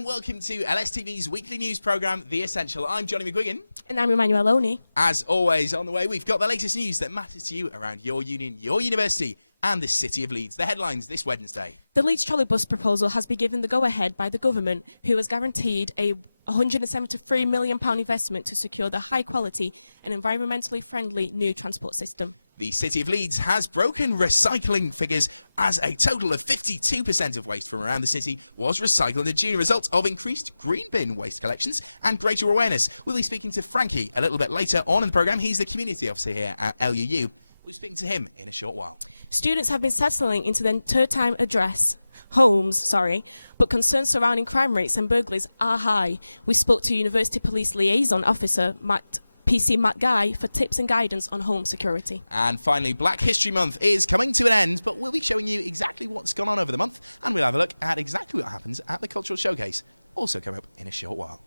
And welcome to LSTV's weekly news programme, The Essential. I'm Johnny McGuigan. And I'm Emmanuel Oney. As always, on the way, we've got the latest news that matters to you around your union, your university, and the city of Leeds. The headlines this Wednesday. The Leeds Trolleybus proposal has been given the go-ahead by the government, who has guaranteed a £173 million investment to secure the high-quality and environmentally friendly new transport system. The City of Leeds has broken recycling figures as a total of 52% of waste from around the city was recycled in June, a result of increased green bin waste collections and greater awareness. We'll be speaking to Frankie a little bit later on in the programme. He's the community officer here at LUU. We'll be speaking to him in a short while. Students have been settling into their third-time homes, but concerns surrounding crime rates and burglaries are high. We spoke to University Police Liaison Officer Matt Guy for tips and guidance on home security. And finally, Black History Month is coming to an end, but we'll be showing you exactly what's gone on over the month, and we'll have a look at exactly what happens at the Cultural Showcase, also coming up in a short while.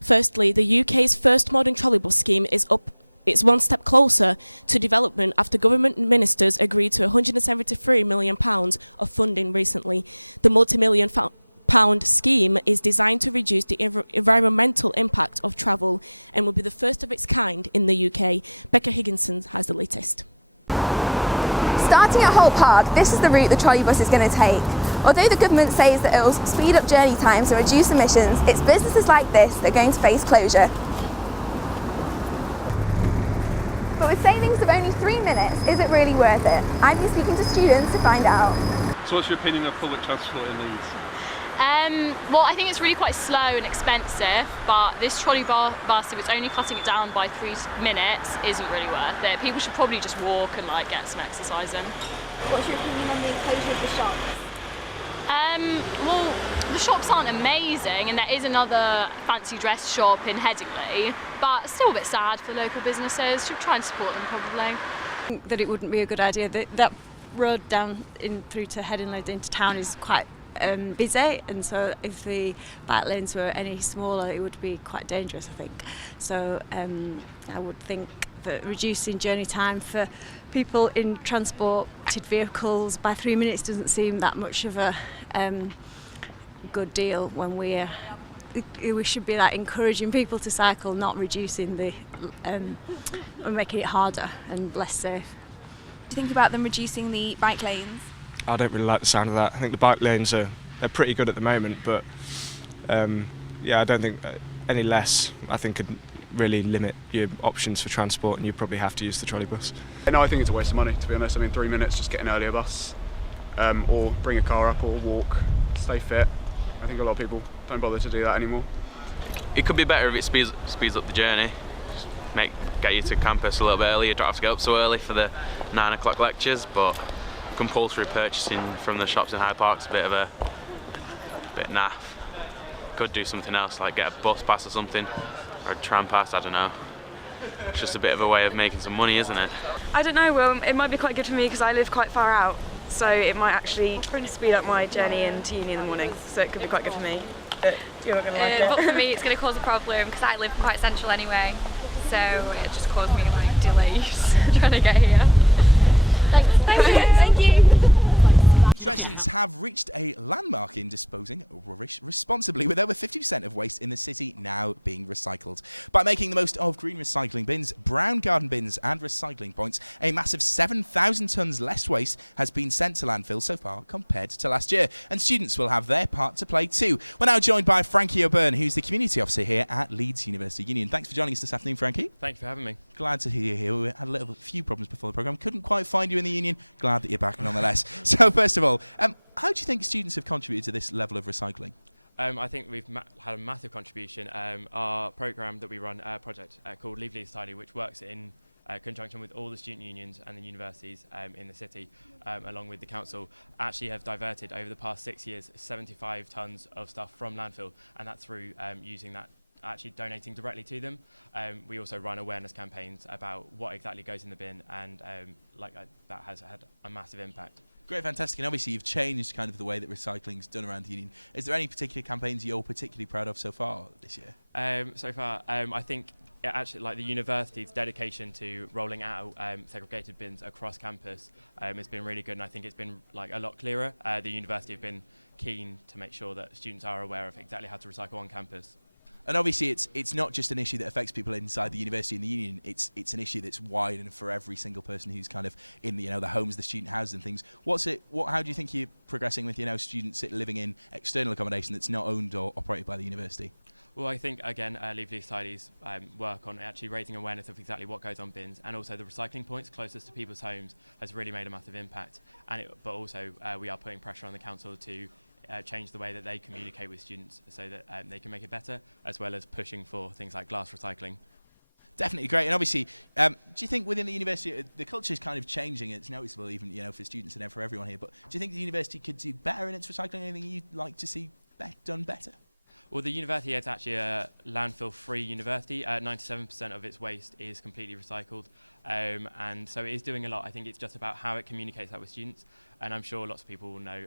Firstly, the UK's first modern trolleybus scheme is up. It's one step closer to development after government ministers agreed to £173 million of funding recently. The multi-million pound scheme is designed to reduce the environmental impact of travel and will be the first of its kind in the UK. Becca Higginson has the latest. Starting at Holt Park, this is the route the trolleybus is going to take. Although the government says that it will speed up journey times and reduce emissions, it's businesses like this that are going to face closure. But with savings of only 3 minutes, is it really worth it? I've been speaking to students to find out. So what's your opinion of public transport in Leeds? Well, I think it's really quite slow and expensive, but this trolley bus, if it's only cutting it down by 3 minutes, isn't really worth it. People should probably just walk and get some exercise in. What's your opinion on the closure of the shops? Well, the shops aren't amazing, and there is another fancy dress shop in Headingley, but still a bit sad for local businesses. Should try and support them probably. I think that it wouldn't be a good idea. That road down through to Headingley into town is quite busy, and so if the bike lanes were any smaller it would be quite dangerous, I think. So I would think that reducing journey time for people in transported vehicles by 3 minutes doesn't seem that much of a good deal when we should be encouraging people to cycle, not reducing the or making it harder and less safe. Do you think about them reducing the bike lanes? I don't really like the sound of that. I think the bike lanes are pretty good at the moment, but I don't think any less, I think, could really limit your options for transport, and you probably have to use the trolley bus. No, I think it's a waste of money, to be honest. I mean, 3 minutes, just get an earlier bus, or bring a car up or walk, stay fit. I think a lot of people don't bother to do that anymore. It could be better if it speeds up the journey, get you to campus a little bit early. You don't have to get up so early for the 9 o'clock lectures, but compulsory purchasing from the shops in Hyde Park's a bit naff. Could do something else, like get a bus pass or something, or a tram pass, I don't know. It's just a bit of a way of making some money, isn't it? I don't know, well, it might be quite good for me because I live quite far out, so it might actually speed up my journey into uni in the morning, so it could be quite good for me. But you're not going to like it. But for me it's going to cause a problem because I live quite central anyway, so it just caused me delays trying to get here. Thank you. Thank you. Residents have reached a landmark in disposing rubbish responsibly, with over 50% of waste in the city now being recycled. By making the most of green recycling bins, brown garden bins and recycling points, a massive 7,000 tonnes less waste has been sent to landfill so far compared to last year, and students will have their part to play too. We're now joined by Frankie O'Byrne, who's the community officer here at Leeds University Union. Thanks for joining us this afternoon, Frankie. Thank you for having me. Glad to hear you here. We had a few problems before the programme. Couldn't quite find you in the union. Glad that you're back nonetheless. So first of all, how do you think students have contributed to this level of recycling? I think we've had a massive contribution. Our programme that we run, a project called Leeds Trolleybus, which works in conjunction with all the student unions and the universities in the city, along with the council, actually have diverted over the past 6 years 75 tonnes of stuff from landfill, and that's through using that, actually donating directly to them. We also run awareness campaigns about what exactly goes in the bin, and that has had a massive impact. Great, fantastic. And obviously you've changed kind of the way that recycling's done around the union. Is there any particular campaigns you're particularly proud of so far this year? So far, I think actually the university's dedication to rolling out segregated bins across campus has been really good, and I think it's been a lot clearer. The university have been keen to make sure that students are aware of exactly how to recycle on campus. And obviously, it's not just an issue that affects people inside the university and the union. It's an issue that's wide and for every single person who's kind of in the the homes, the student houses and things. How do you think you're progressing with students living in external accommodation that's not owned or operated by the university? Well, I think again, Leeds Trolleybus work on actually raising awareness of exactly what goes on bins, and also the recycling points closest to people's homes has really made a massive impact. But also we are putting pressure on the council to change the way that they communicate with students so that they can make it better, as well as pushing for things like glass recycling. Definitely great. And obviously, do you think within the university, the culture is kind of changing? It's noticeable even, for students and for everyone here. But do you think the university could do better in its recycling? Anything you'd like to see done better? Well, the university is actually a landfill-free university. 97% of its waste is completely recycled, and so it is doing a lot. I think it's just about how it communicates that with students, and I'm sure lots of people will know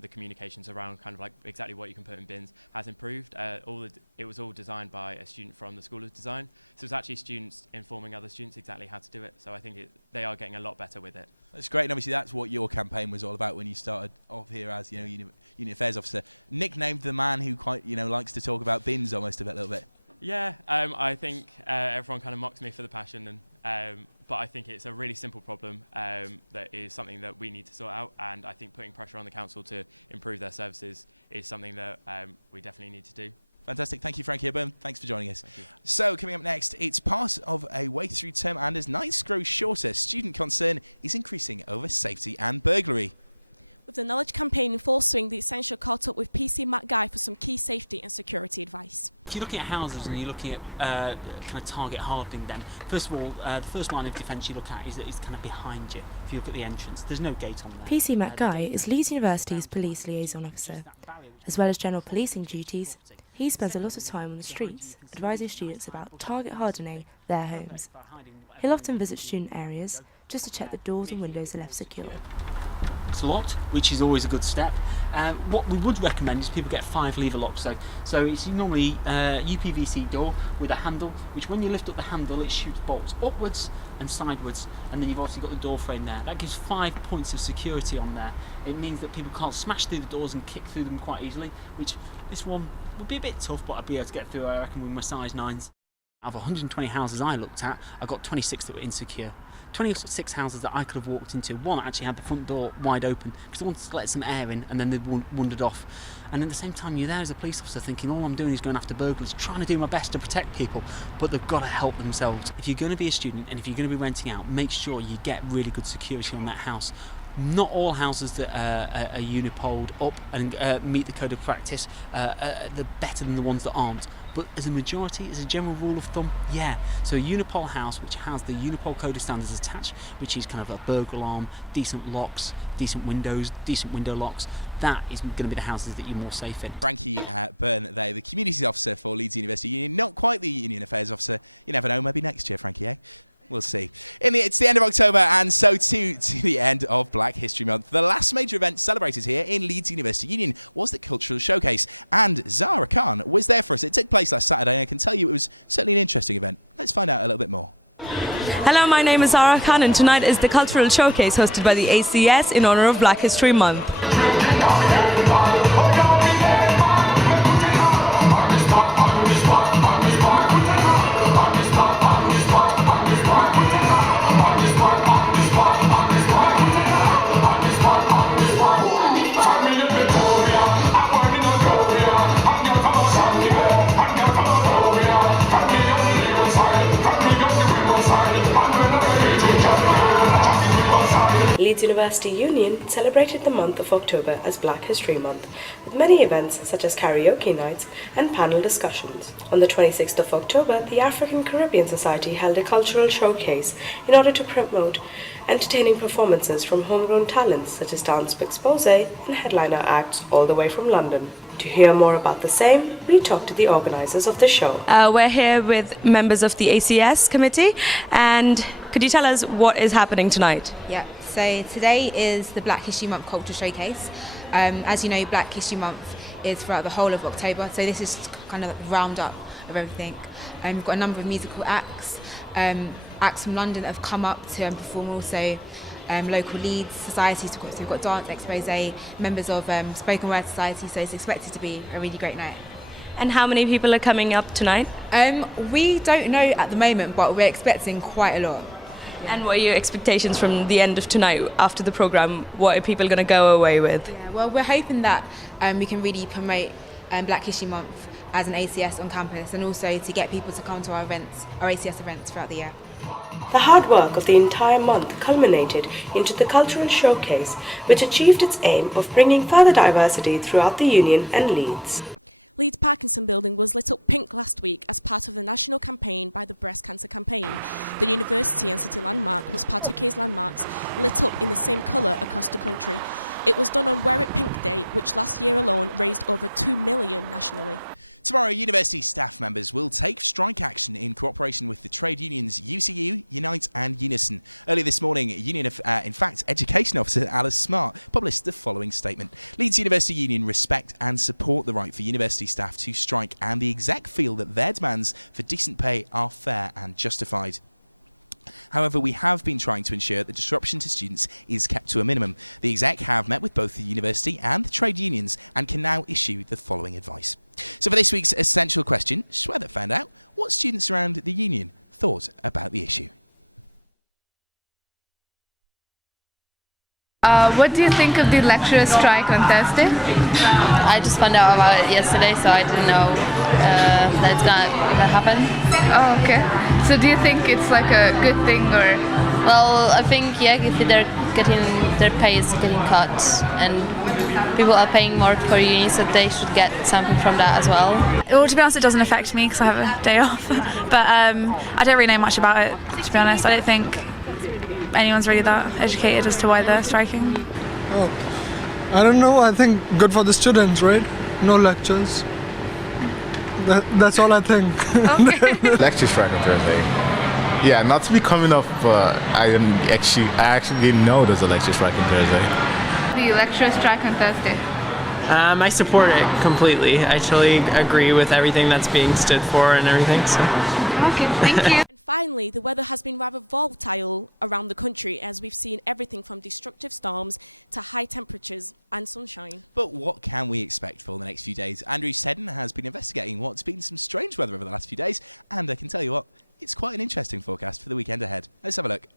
the communications around kind of exactly what you can put in bins has improved. It was all designed by a student from the School of Design, so it's actually students informing other students exactly how to do it. So I think they are getting a lot better with it. That's great, and obviously that's what your campaign was all about when you started off here as Union Affairs Officer. Nicknamed the man who quite likes to talk about bins almost a little bit. Yeah, I think everyone kind of mocks me for the passion, but I think it's a really simple problem that is something that we need to sort out, and I think putting pressure on the council to improve their services is something that we definitely need to do. Fantastic. Thank you, Frankie O'Byrne. Thanks for joining us. Thank you. So, coming up next, it's part of a way through term, and as nights grow shorter, student concern is increasing over safety and burglary. With the knowledge campaign in full swing, the Essential caught up with PC Matt Guy for some key safety and security advice. If you're looking at houses and you're looking at kind of target hardening them, first of all, the first line of defence you look at is that it's kind of behind you. If you look at the entrance, there's no gate on there. PC Matt Guy is Leeds University's police liaison officer. As well as general policing duties, he spends a lot of time on the streets, advising students about target hardening their homes. He'll often visit student areas just to check the doors and windows are left secure. It's locked, which is always a good step. What we would recommend is people get 5 lever locks. So it's normally a UPVC door with a handle, which when you lift up the handle, it shoots bolts upwards and sideways, and then you've also got the door frame there. That gives 5 points of security on there. It means that people can't smash through the doors and kick through them quite easily, which this one would be a bit tough, but I'd be able to get through, I reckon, with my size 9s. Out of 120 houses I looked at, I got 26 that were insecure. 26 houses that I could have walked into. One actually had the front door wide open because I wanted to let some air in, and then they wandered off. And at the same time, you're there as a police officer thinking, all I'm doing is going after burglars, trying to do my best to protect people, but they've got to help themselves. If you're going to be a student and if you're going to be renting out, make sure you get really good security on that house. Not all houses that are unipolled up and meet the code of practice, they're better than the ones that aren't. But as a majority, as a general rule of thumb, yeah. So a unipol house which has the Unipol Code of Standards attached, which is kind of a burglar alarm, decent locks, decent windows, decent window locks, that is going to be the houses that you're more safe in. Frankie Byrne there, the Communities Officer for Leeds University Union, not quite the Union Affairs Officer. You never know, maybe next year, Frankie, eh? We'll see. It's the end of October, and so too to the end of Black History Month. The last major event celebrated here in Leeds University Union was the Cultural Showcase, and Zara Khan was there for us. It took place last Saturday, and I can tell you it was certainly an interesting event. Let's find out a little bit more. Hello, my name is Zara Khan, and tonight is the Cultural Showcase hosted by the ACS in honour of Black History Month. Leeds University Union celebrated the month of October as Black History Month, with many events such as karaoke nights and panel discussions. On the 26th of October, the African Caribbean Society held a cultural showcase in order to promote entertaining performances from homegrown talents such as dance expose and headliner acts all the way from London. To hear more about the same, we talked to the organisers of the show. We're here with members of the ACS committee, and could you tell us what is happening tonight? Yeah, so today is the Black History Month Culture Showcase. As you know, Black History Month is throughout the whole of October, so this is kind of a roundup of everything. We've got a number of musical acts, acts from London that have come up to perform also. Local Leeds societies, so we've got dance expose, members of spoken word society, so it's expected to be a really great night. And how many people are coming up tonight? We don't know at the moment, but we're expecting quite a lot. And what are your expectations from the end of tonight? After the programme, what are people going to go away with? Yeah, well, we're hoping that we can really promote Black History Month as an ACS on campus, and also to get people to come to our events, our ACS events throughout the year. The hard work of the entire month culminated into the cultural showcase, which achieved its aim of bringing further diversity throughout the Union and Leeds. Leeds Parkinson Building was lit up pink last week as part of the national campaign by the Breast Cancer Campaign. The university and city landmark was part of UK's landmarks lit up in the same colour across the country. It was done on Wear It Pink Day, which last year alone raised over $2 million nationally. Tomorrow, university staff members will take strike action in cooperation with the trade unions UCU, Unite and Unison. Earlier this morning, Education Officer Alice Smart published the following statement. Leeds University Union respect and support the right for university staff to strike, and the exec feel that their demands for decent pay are fair and justified. However, we have been trying to ensure that disruption to students is kept to a minimum. The exec have met with both the university and the trade unions and can now issue the following advice. So for this week's essential question, Shweta found out what students around the union thought about the issue. What do you think of the lecturers' strike on Thursday? I just found out about it yesterday, so I didn't know that it's gonna happen. Oh, okay. So do you think it's like a good thing, or? Well, I think if they're getting their pay is getting cut, and people are paying more for uni, so they should get something from that as well. Well, to be honest, it doesn't affect me because I have a day off. But I don't really know much about it. To be honest, I don't think anyone's really that educated as to why they're striking. Oh, I don't know. I think good for the students, right? No lectures. That's all I think. Okay. Lecture strike on Thursday. Yeah, not to be coming up, but I actually didn't know there's a lecture strike on Thursday. The lecturers' strike on Thursday. I support it completely. I totally agree with everything that's being stood for and everything. So. Okay, thank you. And finally, the weather has been rather volatile around the country as we've seen everything from destructive storms to high temperatures and sunshine. But what can we expect for the next few days? Andrew Seddon has been investigating what's been some strange weather over the last few days, and I can tell you what, it's quite an interesting forecast for the weekend ahead. Let's have a look.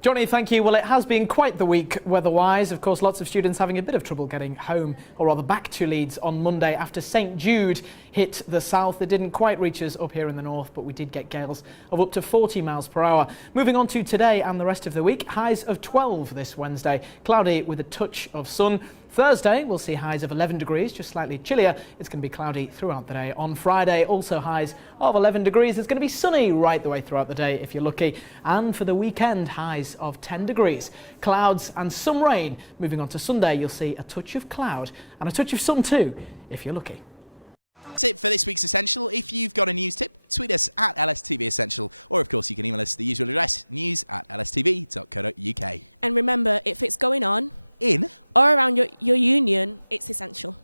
Johnny, thank you. Well, it has been quite the week weather-wise. Of course, lots of students having a bit of trouble getting home, or rather back to Leeds on Monday after St Jude hit the south. It didn't quite reach us up here in the north, but we did get gales of up to 40 miles per hour. Moving on to today and the rest of the week, highs of 12 this Wednesday. Cloudy with a touch of sun. Thursday, we'll see highs of 11 degrees, just slightly chillier. It's going to be cloudy throughout the day. On Friday, also highs of 11 degrees. It's going to be sunny right the way throughout the day if you're lucky. And for the weekend, highs of 10 degrees. Clouds and some rain. Moving on to Sunday, you'll see a touch of cloud and a touch of sun too, if you're lucky. That's it for this week's Essential. If you've got a news tip, tweet us at LSTV Essential, or of course you can email us the usual address, news@lstv.co.uk. And remember, if it's going on in or around your union, it's essential.